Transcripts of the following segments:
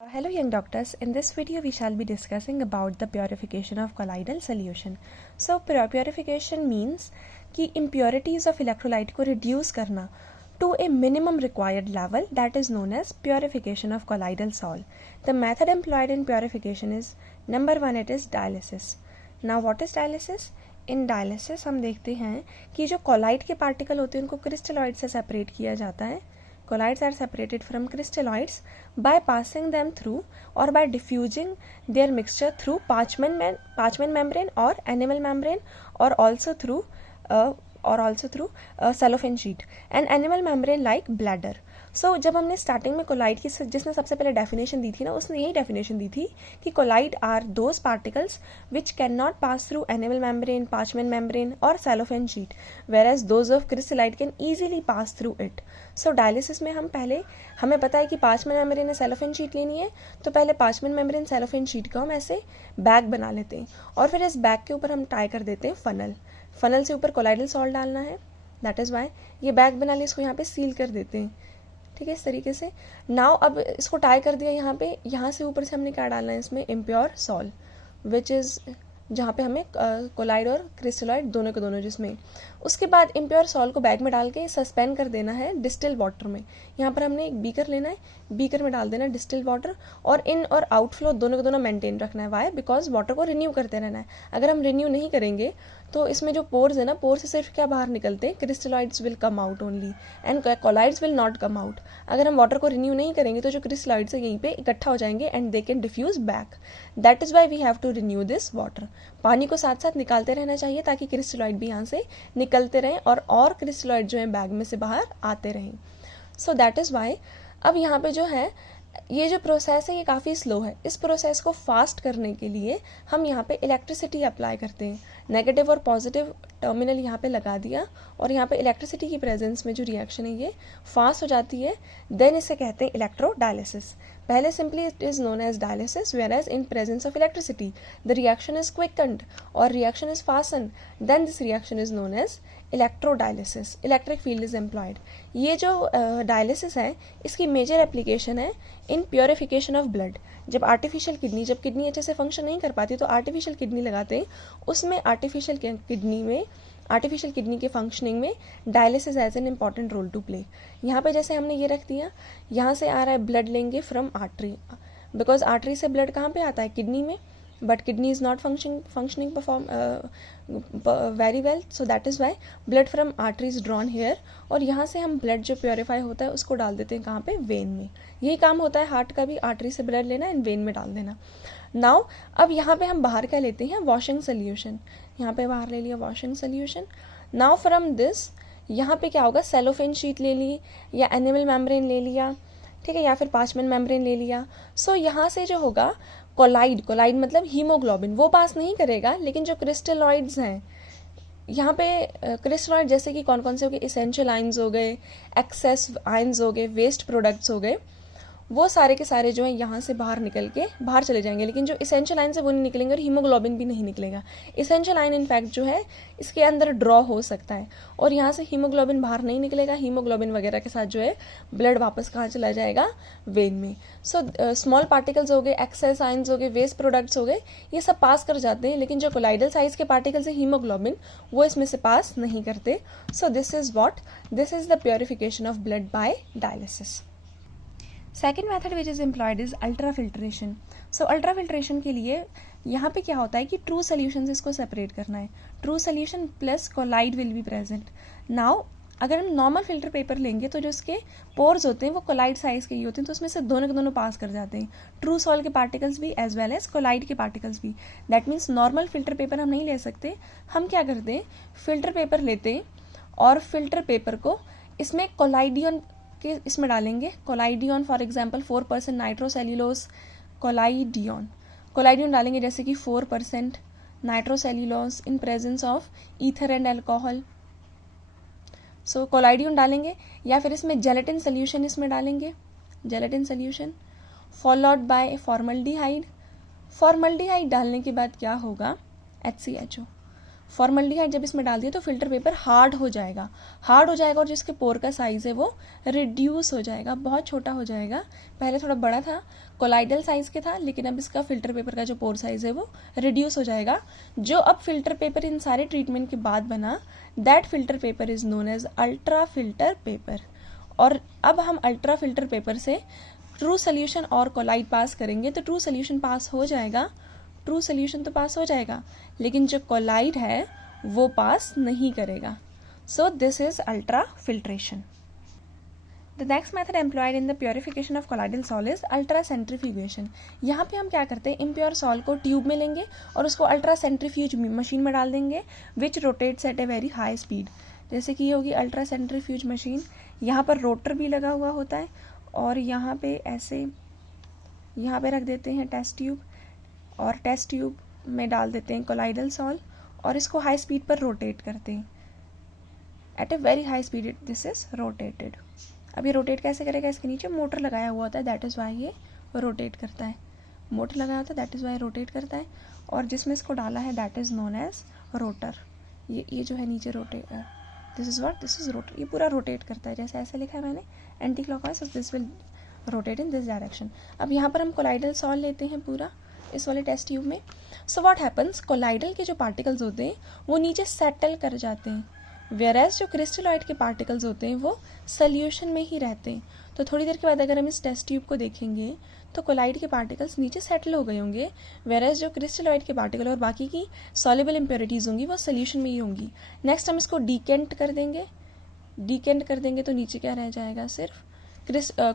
Hello young doctors, in this video we shall be discussing about the purification of colloidal solution. So purification means कि impurities of electrolyte को reduce करना to a minimum required level, that is known as purification of colloidal sol. The method employed in purification is number one, it is dialysis. Now what is dialysis? In dialysis हम देखते हैं कि जो collide के particle होते हैं उनको crystalloid से सेपरेट किया जाता है. Colloids are separated from crystalloids by passing them through or by diffusing their mixture through parchment membrane or enamel membrane or also through cellophane sheet and enamel membrane like bladder. So जब हमने starting में collide की जिसने सबसे पहले definition दी थी ना, उसने यही डेफिनेशन दी थी कि colloid are those particles which can not pass through animal membrane, parchment membrane और cellophane sheet, whereas those of crystallite can easily pass through it. So dialysis में हमें पता है कि पार्चमेंट मेम्ब्रेन ने सेलोफेन शीट लेनी है, तो पहले पार्चमेंट मेम्ब्रेन सेलोफेन शीट को हम ऐसे बैग बना लेते हैं और फिर इस बैग के ऊपर हम टाई कर देते हैं फनल से ऊपर कोलाइडल सॉल्ट डालना है. दैट इज़ वाई ये बैग बना लिया, इसको यहाँ पे सील कर देते हैं. ठीक है, इस तरीके से. नाउ अब इसको टाई कर दिया यहाँ पे, यहाँ से ऊपर से हमने क्या डालना है इसमें, इम्प्योर सॉल, विच इज़ जहाँ पे हमें कोलाइड और क्रिस्टलॉइड दोनों के दोनों जिसमें. उसके बाद इम्प्योर सॉल को बैग में डाल के सस्पेंड कर देना है डिस्टिल वाटर में. यहाँ पर हमने एक बीकर लेना है, बीकर में डाल देना है डिस्टिल वाटर और इन और आउटफ्लो दोनों के दोनों मेंटेन रखना है. वाई? बिकॉज वाटर को रिन्यू करते रहना है. अगर हम रिन्यू नहीं करेंगे तो इसमें जो पोर्स है ना, पोर से सिर्फ क्या बाहर निकलते हैं, crystalloids will come out only and colloids will not come out. अगर हम वाटर को रिन्यू नहीं करेंगे तो जो क्रिस्टलॉइड्स है यहीं पे इकट्ठा हो जाएंगे and they can diffuse back. That is why we have to renew this water. पानी को साथ साथ निकालते रहना चाहिए ताकि क्रिस्टलॉइड भी यहाँ से निकलते रहें और क्रिस्टलॉइड जो है बैग में से बाहर आते रहें. सो दैट इज़ वाई अब यहाँ पे जो है ये जो प्रोसेस है ये काफ़ी स्लो है. इस प्रोसेस को फास्ट करने के लिए हम यहाँ पे इलेक्ट्रिसिटी अप्लाई करते हैं. नेगेटिव और पॉजिटिव टर्मिनल यहाँ पे लगा दिया और यहाँ पे इलेक्ट्रिसिटी की प्रेजेंस में जो रिएक्शन है ये फास्ट हो जाती है. देन इसे कहते हैं इलेक्ट्रोडायलिसिस. पहले simply it is known as dialysis, whereas in presence of electricity the reaction is quickened और reaction is fasten. Then this reaction is known as electrodialysis. Electric field is employed. ये जो dialysis है इसकी major application है in purification of blood. जब kidney अच्छे से function नहीं कर पाती तो आर्टिफिशियल किडनी लगाते हैं. उसमें आर्टिफिशियल किडनी के फंक्शनिंग में dialysis as an important role to play. यहाँ पे जैसे हमने ये रख दिया, यहाँ से आ रहा है ब्लड लेंगे फ्रॉम आर्टरी, बिकॉज आर्टरी से ब्लड कहाँ पे आता है, किडनी में, but kidney is not functioning very well, so that is why blood from artery is drawn here. और यहाँ से हम ब्लड जो प्योरीफाई होता है उसको डाल देते हैं कहाँ पे, वेन में. यही काम होता है हार्ट का भी, आर्टरी से ब्लड लेना एंड वेन में डाल देना. नाउ अब यहाँ पे हम बाहर क्या लेते हैं, वॉशिंग सोल्यूशन. यहाँ पे बाहर ले लिया washing solution. Now from this यहाँ पे क्या होगा, सेलोफेन शीट ले ली या एनिमल मेम्ब्रेन ले लिया, ठीक है, या फिर पार्चमेंट मेम्ब्रेन ले लिया. सो यहाँ से जो होगा कोलाइड मतलब हीमोग्लोबिन, वो पास नहीं करेगा, लेकिन जो क्रिस्टलॉइड्स हैं यहाँ पे क्रिस्टलॉइड जैसे कि कौन कौन से हो गए, इसेंशियल आयंस हो गए, एक्सेस आयंस हो गए, वेस्ट प्रोडक्ट्स हो गए, वो सारे के सारे जो है यहाँ से बाहर चले जाएंगे. लेकिन जो इसेंशियल आयन है वो नहीं निकलेंगे और हीमोग्लोबिन भी नहीं निकलेगा. इसेंशियल आयन इनफैक्ट जो है इसके अंदर ड्रॉ हो सकता है और यहाँ से हीमोग्लोबिन बाहर नहीं निकलेगा. हीमोग्लोबिन वगैरह के साथ जो है ब्लड वापस कहाँ चला जाएगा, वेन में. सो स्मॉल पार्टिकल्स हो गए, एक्सेस आयंस हो गए, वेस्ट प्रोडक्ट्स हो गए, ये सब पास कर जाते हैं, लेकिन जो कोलाइडल साइज के पार्टिकल्स है हीमोग्लोबिन, वो इसमें से पास नहीं करते. सो this is the purification of blood by dialysis. Second method which is employed is ultrafiltration. So ultrafiltration के लिए यहाँ पे क्या होता है कि ट्रू सोल्यूशन से इसको सेपरेट करना है. True solution plus colloid will be present. Now अगर हम नॉर्मल फिल्टर पेपर लेंगे तो जो उसके पोर्स होते हैं वो कोलाइड साइज के ही होते हैं, तो उसमें से दोनों के दोनों पास कर जाते हैं, ट्रू सॉल के पार्टिकल्स भी एज वेल एज कोलाइड के पार्टिकल्स भी. That means normal filter paper हम नहीं ले सकते. हम क्या करते हैं, फिल्टर पेपर लेते हैं और फिल्टर पेपर को इसमें कोलाइडियन के इसमें डालेंगे. Collodion for example 4% nitrocellulose, collodion डालेंगे जैसे कि 4% nitrocellulose in presence of ether and alcohol. So collodion डालेंगे या फिर इसमें जेलेटिन सोल्यूशन इसमें डालेंगे, gelatin solution followed by formaldehyde. Formaldehyde डालने के बाद क्या होगा, HCHO. फॉर्मल्डिहाइड जब इसमें डाल दिया तो फिल्टर पेपर हार्ड हो जाएगा और जिसके पोर का साइज़ है वो रिड्यूस हो जाएगा, बहुत छोटा हो जाएगा। पहले थोड़ा बड़ा था, कोलाइडल साइज़ के था, लेकिन अब इसका फिल्टर पेपर का जो पोर साइज़ है वो रिड्यूस हो जाएगा। जो अब फिल्टर पेपर इन सारे ट्रीटमेंट के बाद बना, that filter paper is known as ultra filter paper. और अब हम अल्ट्रा फिल्टर पेपर से ट्रू सोल्यूशन और कोलाइड पास करेंगे तो ट्रू सोल्यूशन पास हो जाएगा, ट्रू सोल्यूशन तो पास हो जाएगा, लेकिन जो कोलाइड है वो पास नहीं करेगा। So this is ultra filtration. The next method employed in the purification of colloidal sol is ultra centrifugation. यहाँ पे हम क्या करते हैं, इम्प्योर सॉल को ट्यूब में लेंगे और उसको अल्ट्रा सेंट्रीफ्यूज मशीन में डाल देंगे which rotates at a very high speed. जैसे कि ये होगी अल्ट्रा सेंट्रीफ्यूज मशीन, यहाँ पर रोटर भी लगा हुआ होता है और यहाँ पे ऐसे यहाँ पे रख देते हैं टेस्ट ट्यूब और टेस्ट ट्यूब में डाल देते हैं कोलाइडल सॉल और इसको हाई स्पीड पर रोटेट करते हैं। At a very high speed this is rotated. अब ये रोटेट कैसे करेगा, इसके नीचे मोटर लगाया हुआ होता है, दैट इज़ वाई ये रोटेट करता है। मोटर लगाया होता है दैट इज़ वाई रोटेट करता है, और जिसमें इसको डाला है that is known as rotor. ये जो है नीचे rotate, this is what, this is rotor. ये पूरा रोटेट करता है, जैसे ऐसे लिखा है मैंने anti clockwise, this will rotate in this direction. अब यहाँ पर हम कोलाइडल सॉल लेते हैं पूरा इस वाले टेस्ट ट्यूब में। सो व्हाट हैपन्स, कोलाइडल के जो पार्टिकल्स होते हैं वो नीचे सेटल कर जाते हैं, वेयरएज जो क्रिस्टलॉइड के पार्टिकल्स होते हैं वो सोल्यूशन में ही रहते हैं। तो थोड़ी देर के बाद अगर हम इस टेस्ट ट्यूब को देखेंगे तो कोलाइड के पार्टिकल्स नीचे सेटल हो गए होंगे, वेयरएज जो क्रिस्टलॉइड के पार्टिकल और बाकी की सॉल्युबल इम्प्योरिटीज़ होंगी वो सोल्यूशन में ही होंगी। नेक्स्ट हम इसको डीकेंट कर देंगे तो नीचे क्या रह जाएगा, सिर्फ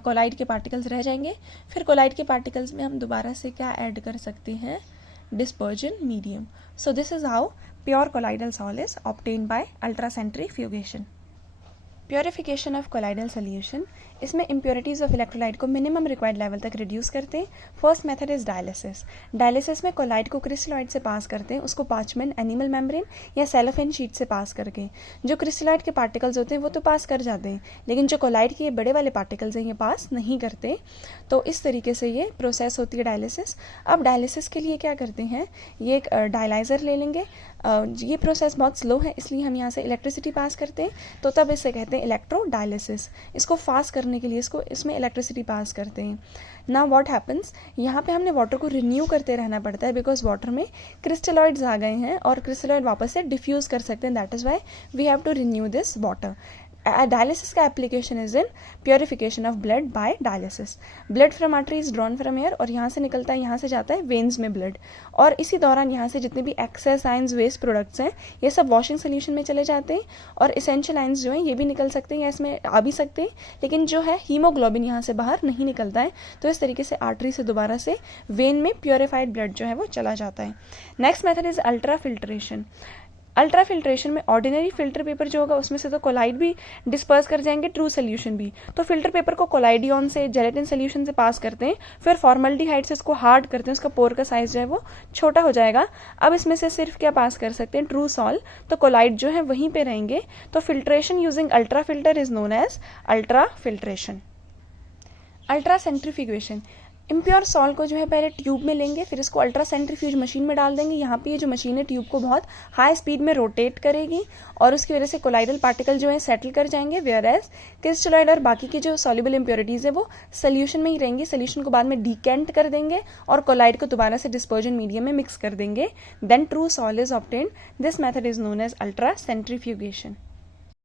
कोलाइड के पार्टिकल्स रह जाएंगे। फिर कोलाइड के पार्टिकल्स में हम दोबारा से क्या ऐड कर सकते हैं, dispersion medium. So this is how pure colloidal sol is obtained by ultracentrifugation. Purification of colloidal solution, इसमें इम्प्योरिटीज ऑफ इलेक्ट्रोलाइट को मिनिमम रिक्वायर्ड लेवल तक रिड्यूस करते हैं। First method is dialysis. Dialysis में कोलाइड को क्रिस्टलॉइड से pass करते हैं, उसको पार्चमेंट, एनिमल मेम्ब्रेन या सेलोफेन शीट से पास करके। जो क्रिस्टलॉइड के पार्टिकल्स होते हैं वो तो पास कर जाते हैं, लेकिन जो कोलाइड के ये बड़े वाले पार्टिकल्स हैं ये पास नहीं करते। तो इस तरीके से ये प्रोसेस होती है डायलिसिस। अब डायलिसिस के लिए क्या करते हैं, ये एक डायलाइज़र ले लेंगे। ये प्रोसेस बहुत स्लो है इसलिए हम यहाँ से इलेक्ट्रिसिटी पास करते हैं, तो तब इसे कहते हैं इलेक्ट्रो डायलिसिस। इसको फास्ट करने के लिए इसमें इलेक्ट्रिसिटी पास करते हैं। नाउ व्हाट हैपन्स, यहाँ पे हमने वाटर को रिन्यू करते रहना पड़ता है बिकॉज वाटर में क्रिस्टलॉइड्स आ गए हैं और क्रिस्टलॉइड वापस से डिफ्यूज़ कर सकते हैं, that is why we have to renew this water. Dialysis का application is in purification of blood by dialysis. Blood from artery is drawn from air और यहाँ से निकलता है, यहाँ से जाता है वेन्स में ब्लड, और इसी दौरान यहाँ से जितने भी एक्सेस आयंस, वेस्ट प्रोडक्ट्स हैं ये सब वॉशिंग सोल्यूशन में चले जाते हैं, और इसेंशियल आयंस जो हैं ये भी निकल सकते हैं या इसमें आ भी सकते हैं, लेकिन जो है हीमोग्लोबिन यहाँ से बाहर नहीं निकलता है। तो इस तरीके से आर्टरी से दोबारा से वेन में प्योरीफाइड ब्लड जो है वो चला जाता है। Next method is ultra filtration. Ultra filtration में ऑर्डिनरी फिल्टर पेपर जो होगा उसमें से तो कोलाइड भी डिस्पर्स कर जाएंगे, ट्रू सोल्यूशन भी। तो फिल्टर पेपर को कोलाइडियन से, जेलेटिन सोल्यूशन से पास करते हैं, फिर फॉर्मल्डिहाइड से इसको हार्ड करते हैं, उसका पोर का साइज जो है वो छोटा हो जाएगा। अब इसमें से सिर्फ क्या पास कर सकते हैं, ट्रू सॉल, तो कोलाइड जो है वहीं पे रहेंगे। तो filtration using ultra filter is known as ultra filtration. Ultra centrifugation, impure sol को जो है पहले ट्यूब में लेंगे, फिर इसको अल्ट्रा सेंट्रीफ्यूज मशीन में डाल देंगे। यहाँ पे ये जो मशीन है ट्यूब को बहुत हाई स्पीड में रोटेट करेगी और उसकी वजह से कोलाइडल पार्टिकल जो है सेटल कर जाएंगे, वेयरएज क्रिस्टलॉइड और बाकी की जो सॉल्युबल इम्प्योरिटीज़ है वो सोल्यूशन में ही रहेंगी। सोल्यूशन को बाद में डीकेंट कर देंगे और कोलाइड को दोबारा से डिस्पर्जन मीडियम में मिक्स कर देंगे, then true sol is obtained. This method is known as ultra centrifugation.